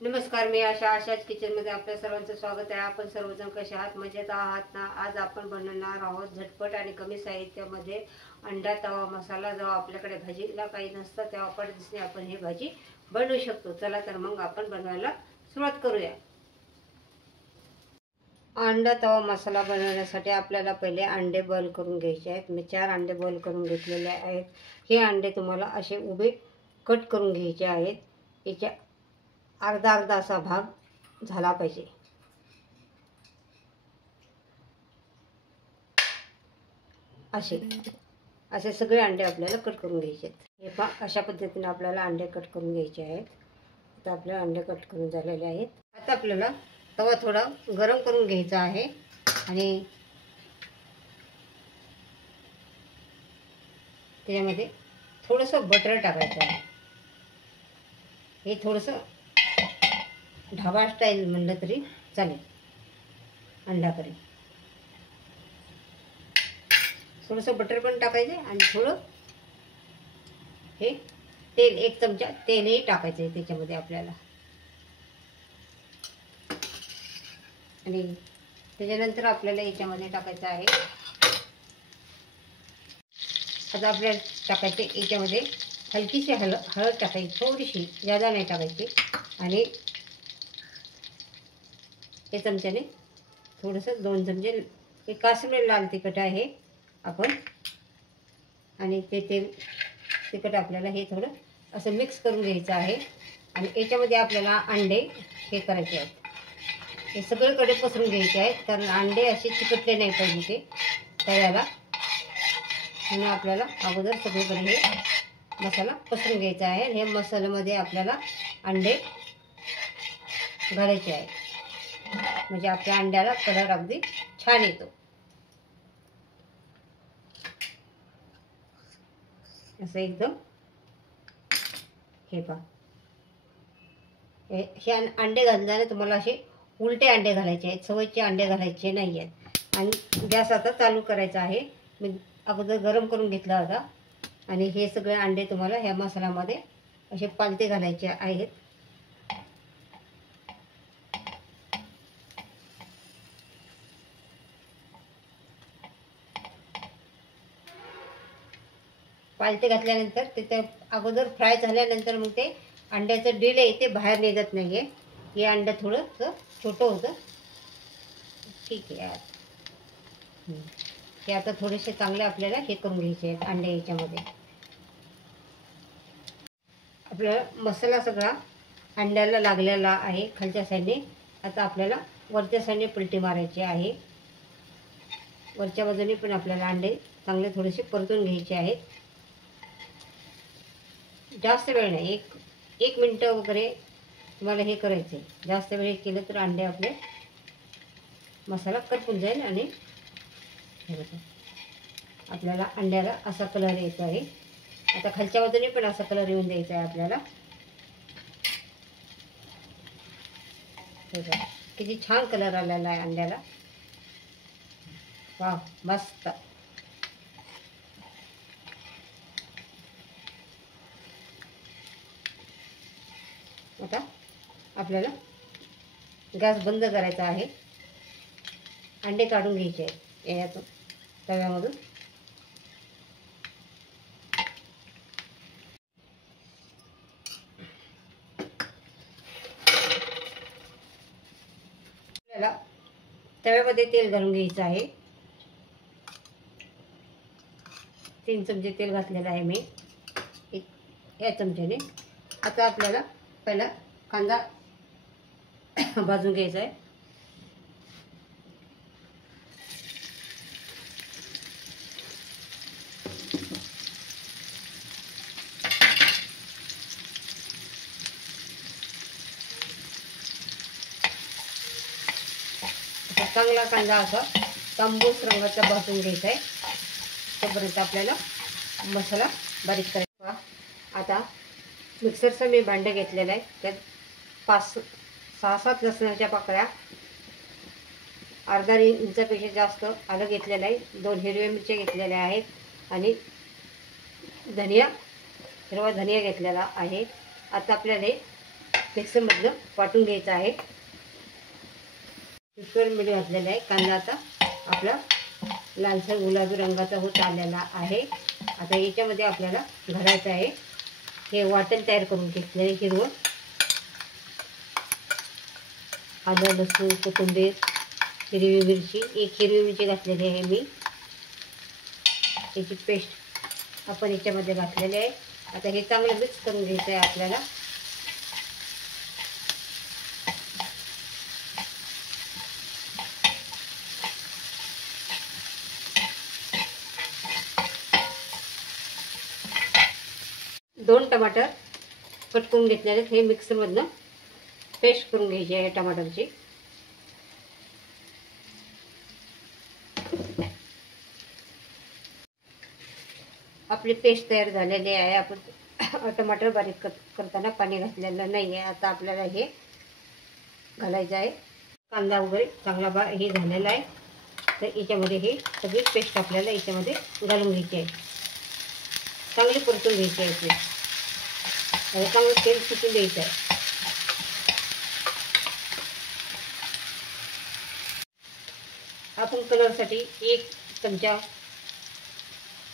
नमस्कार, मी आशाच किचनमध्ये आपल्या सर्वांचं स्वागत आहे. आपण सर्वजण कसे आहात? मजेत आहात ना? आज आपण बनवणार आहोत झटपट आणि कमी साहित्यामध्ये अंडा तवा मसाला. जेव्हा आपल्याकडे भाजीला काही नसतं तेव्हा पटदिशी आपण ही भाजी बनवू शकतो. चला तर मग आपण बनवायला सुरुवात करूया. अंडा तवा मसाला बनवण्यासाठी आपल्याला पहिले अंडे बॉईल करून घ्यायचे आहेत. मी 4 अंडे बॉईल करून घेतलेले आहेत. हे अंडे तुम्हाला असे उभे कट करून घ्यायचे आहेत. याच्या अर्धा अर्धा असा भाग झाला पाहिजे. असे सगळे अंडे आपल्याला कट करून घ्यायचे आहेत. हे पहा, अशा पद्धतीने आपल्याला अंडे कट करून घ्यायचे आहेत. आता आपले अंडे कट करून झालेले आहेत. आता आपल्याला तवा थोडा गरम करून घ्यायचा आहे आणि त्याच्यामध्ये थोडंसं बटर टाकायचं आहे. हे थोडंसं ढाबा स्टाईल म्हणलं तरी चालेल. अंडा करी थोडंसं बटर पण टाकायचं आणि थोडं हे तेल, 1 चमचा तेलही टाकायचं आहे त्याच्यामध्ये आपल्याला. आणि त्याच्यानंतर आपल्याला याच्यामध्ये टाकायचं आहे, आता आपल्याला टाकायचे याच्यामध्ये हलकीशी हळद टाकायची, थोडीशी, जादा नाही टाकायची. आणि हे चमच्याने थोडंसं 2 चमचे हे काश्मीरी लाल तिखट आहे आपण. आणि ते तिखट आपल्याला हे थोडं असं मिक्स करून घ्यायचं आहे. आणि याच्यामध्ये आपल्याला अंडे हे करायचे आहेत. हे सगळीकडे पसरून घ्यायचे आहेत, कारण अंडे असे चिकटले नाही पाहिजे ते तव्याला. म्हणून आपल्याला अगोदर सगळीकडे हे मसाला पसरून घ्यायचा आहे. हे मसाल्यामध्ये आपल्याला अंडे घालायचे आहेत, म्हणजे आपल्या अंड्याला कलर अगदी छान येतो. असं एकदम हे पहा, हे अंडे घालताना तुम्हाला असे उलटे अंडे घालायचे आहेत, सवयचे अंडे घालायचे नाही आहेत. आणि गॅस आता चालू करायचा आहे. मी अगोदर गरम करून घेतला होता. आणि हे सगळे अंडे तुम्हाला ह्या मसाल्यामध्ये असे पालथे घालायचे आहेत. पालथे घातल्यानंतर ते अगोदर फ्राय झाल्यानंतर मग ते अंड्याचं डिल आहे ते बाहेर निघत नाही आहे. हे अंडं थोडंसं छोटं होतं. ठीक आहे. हे आता थोडेसे चांगले आपल्याला हे करून घ्यायचे आहेत अंडे. याच्यामध्ये आपल्याला मसाला सगळा अंड्याला लागलेला आहे खालच्या साईडने. आता आपल्याला वरच्या साईडने पलटी मारायची आहे. वरच्या बाजूने पण आपल्याला अंडे चांगले थोडेसे परतून घ्यायचे आहेत. जास्त वेळ नाही, एक मिनटं वगैरे तुम्हाला हे करायचं आहे. जास्त वेळ केलं तर अंडे आपले मसाला करपून जाईल. आणि आपल्याला अंड्याला असा कलर यायचा आहे. आता खालच्या बाजूने पण असा कलर येऊन द्यायचा आहे आपल्याला. किती छान कलर आलेला आहे अंड्याला. वाव, मस्त. आता आपल्याला गॅस बंद करायचा आहे. अंडे काढून घ्यायचे आहेत यातून, तव्यामधून. आपल्याला तव्यामध्ये तेल घालून घ्यायचं आहे. 3 चमचे तेल घातलेलं आहे मी या चमच्याने. आता आपल्याला पहिला कांदा भाजून घ्यायचा आहे. चांगला कांदा असा तांबूस रंगाचा भाजून घ्यायचा आहे. तोपर्यंत आपल्याला मसाला बारीक करायचा. आता मिक्सरचं मी भांडं घेतलेलं आहे. त्यात 5-6-7 लसणाच्या पाकळ्या, अर्धा इंचापेक्षा जास्त आलं घेतलेलं आहे. 2 हिरव्या मिरच्या घेतलेल्या आहेत. आणि हिरवा धनिया घेतलेला आहे. आता आपल्याला मिक्सरमधनं वाटून घ्यायचं आहे. तिखट मीठ घातलेलं आहे. कांदा आता आपला लालसर गुलाबी रंगाचा होत आलेला आहे. आता याच्यामध्ये आपल्याला घालायचं आहे हे वाटण तयार करून घेतलेलं हिरवं आलं, लसूण, कोथिंबीर, हिरवी मिरची. एक हिरवी मिरची घातलेली आहे मी. याची पेस्ट आपण याच्यामध्ये घातलेली आहे. आता हे चांगलं मिक्स करून घ्यायचं आहे आपल्याला. दोन टमाटर कट करून घेतलेले हे मिक्सरमधनं पेस्ट करून घ्यायची आहे टमाटरची. आपली पेस्ट तयार झालेली आहे. आपण टमाटर बारीक करताना पाणी घातलेलं नाही आहे. आता आपल्याला हे घालायचं आहे. कांदा वगैरे चांगला हे झालेला आहे. तर याच्यामध्ये हे सगळी पेस्ट आपल्याला याच्यामध्ये घालून घ्यायची आहे. चांगली परतून घ्यायची आहे पेस्ट. चांगलं तेल सुटून द्यायचं आहे. आपण कलरसाठी 1 चमचा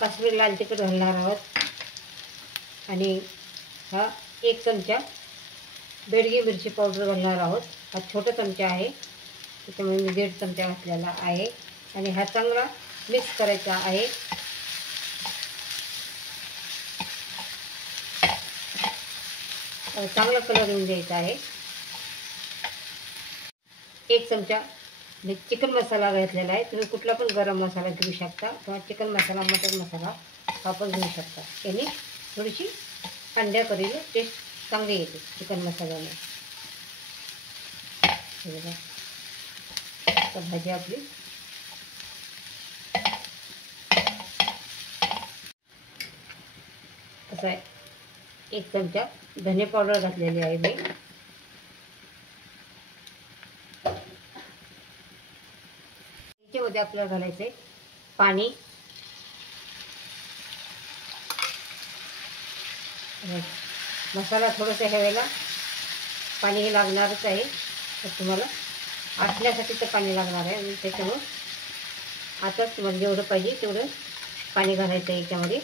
काश्मीरी लाल तिखट घालणार आहोत आणि हा 1 चमचा बेडगी मिरची पावडर घालणार आहोत. हा छोटा चमचा आहे, त्याच्यामुळे मी 1.5 चमचा घातलेला आहे. आणि हा चांगला मिक्स करायचा आहे. चांगला कलर येऊन द्यायचा आहे. 1 चमचा चिकन मसाला घातलेला आहे. तुम्ही कुठला पण गरम मसाला घेऊ शकता किंवा चिकन मसाला, मटन मसाला हा पण घेऊ शकता. याने थोडीशी अंड्या करील टेस्ट चांगली येते चिकन मसाल्याने. तर भाजी आपली असं आहे. 1 चमचा धने पावडर घातलेली आहे मी. याच्यामध्ये आपल्याला घालायचं आहे पाणी. मसाला थोडंसं ह्यावेळेला पाणी हे लागणारच आहे. तर तुम्हाला आटण्यासाठी तर पाणी लागणार आहे. आणि त्याच्यामुळं आताच तुम्हाला जेवढं पाहिजे तेवढं पाणी घालायचं आहे याच्यामध्ये.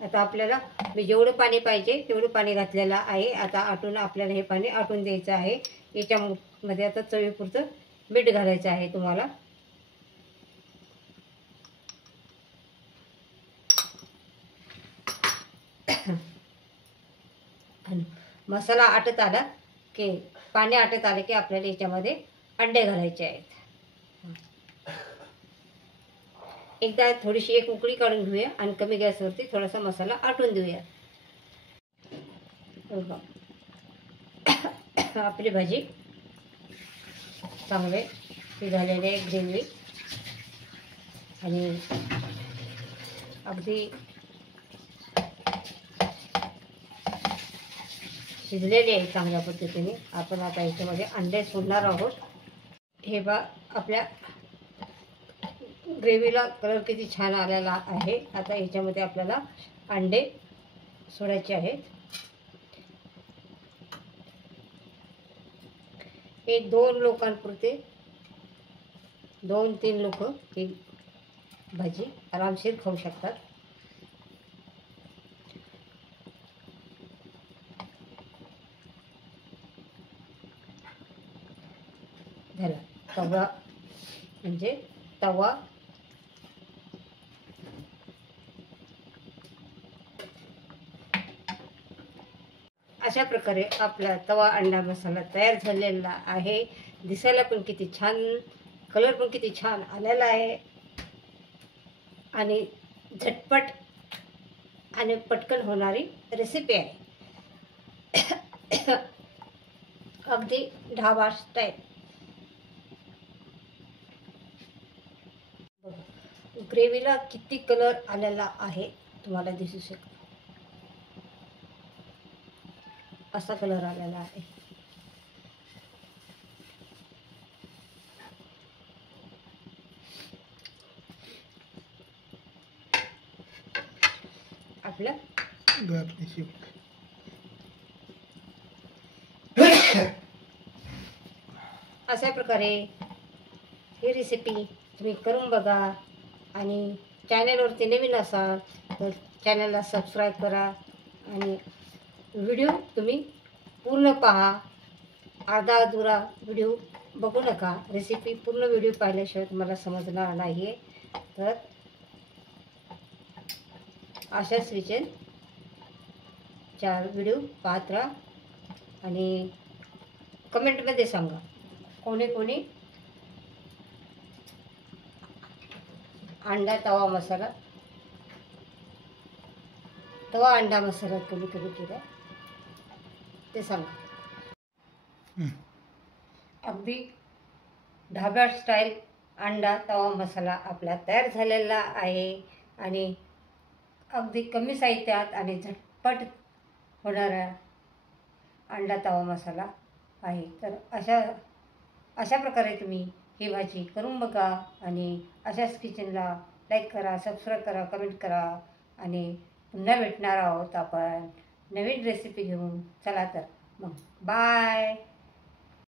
आता आपल्याला मी जेवढं पाणी पाहिजे तेवढं पाणी घातलेलं आहे. आता आपल्याला हे पाणी आटून द्यायचं आहे. याच्यामध्ये आता चवीपुरतं मीठ घालायचं आहे तुम्हाला. मसाला आटत आला की पाणी आटत आलं की आपल्याला याच्यामध्ये अंडे घालायचे आहेत. एकदा थोडीशी एक उकळी काढून घेऊया आणि कमी गॅसवरती थोडासा मसाला आटून देऊया. आपली भाजी चांगले झालेली आहे. ग्रेव्ही आणि अगदी शिजलेली आहे चांगल्या पद्धतीने. आपण आता याच्यामध्ये अंडे सोडणार आहोत. हे बा आपल्या ग्रेव्हीला कलर किती छान आलेला आहे. आता याच्यामध्ये आपल्याला अंडे सोडायचे आहेत. हे 2 लोकांपुरते 2-3 लोक ही भाजी आरामशीर खाऊ शकतात. झाला तवा म्हणजे तवा अशा प्रकारे आपला तवा अंडा मसाला तयार झालेला आहे. दिसायला पण किती छान, कलर पण किती छान आलेला आहे. आणि झटपट आणि पटकन होणारी रेसिपी आहे. अगदी ढाबा स्टाईल. ग्रेव्हीला किती कलर आलेला आहे तुम्हाला दिसू शकतो. असा कलर आलेला आहे. आपलं घरातली शेवट. अशा प्रकारे ही रेसिपी तुम्ही करून बघा आणि चॅनलवरती नवीन असाल तर चॅनलला सबस्क्राईब करा आणि व्हिडिओ तुम्ही पूर्ण पहा. अर्धा अधुरा व्हिडिओ बघू नका. रेसिपी पूर्ण व्हिडिओ पाहिल्याशिवाय तुम्हाला समजणार नाही आहे. तर अशाच किचन 4 व्हिडिओ पाहत राहा आणि कमेंटमध्ये सांगा कोणी कोणी अंडा तवा मसाला तवा अंडा मसाला कधी कधी केला ते सांगा. अगदी ढाबा स्टाईल अंडा तवा मसाला आपला तयार झालेला आहे आणि अगदी कमी साहित्यात आणि झटपट होणारा अंडा तवा मसाला आहे. तर अशा प्रकारे तुम्ही ही भाजी करून बघा आणि अशाच किचनला लाईक करा, सबस्क्राईब करा, कमेंट करा आणि पुन्हा भेटणार आहोत आपण नवीन रेसिपी घेऊन. चला तर मग बाय.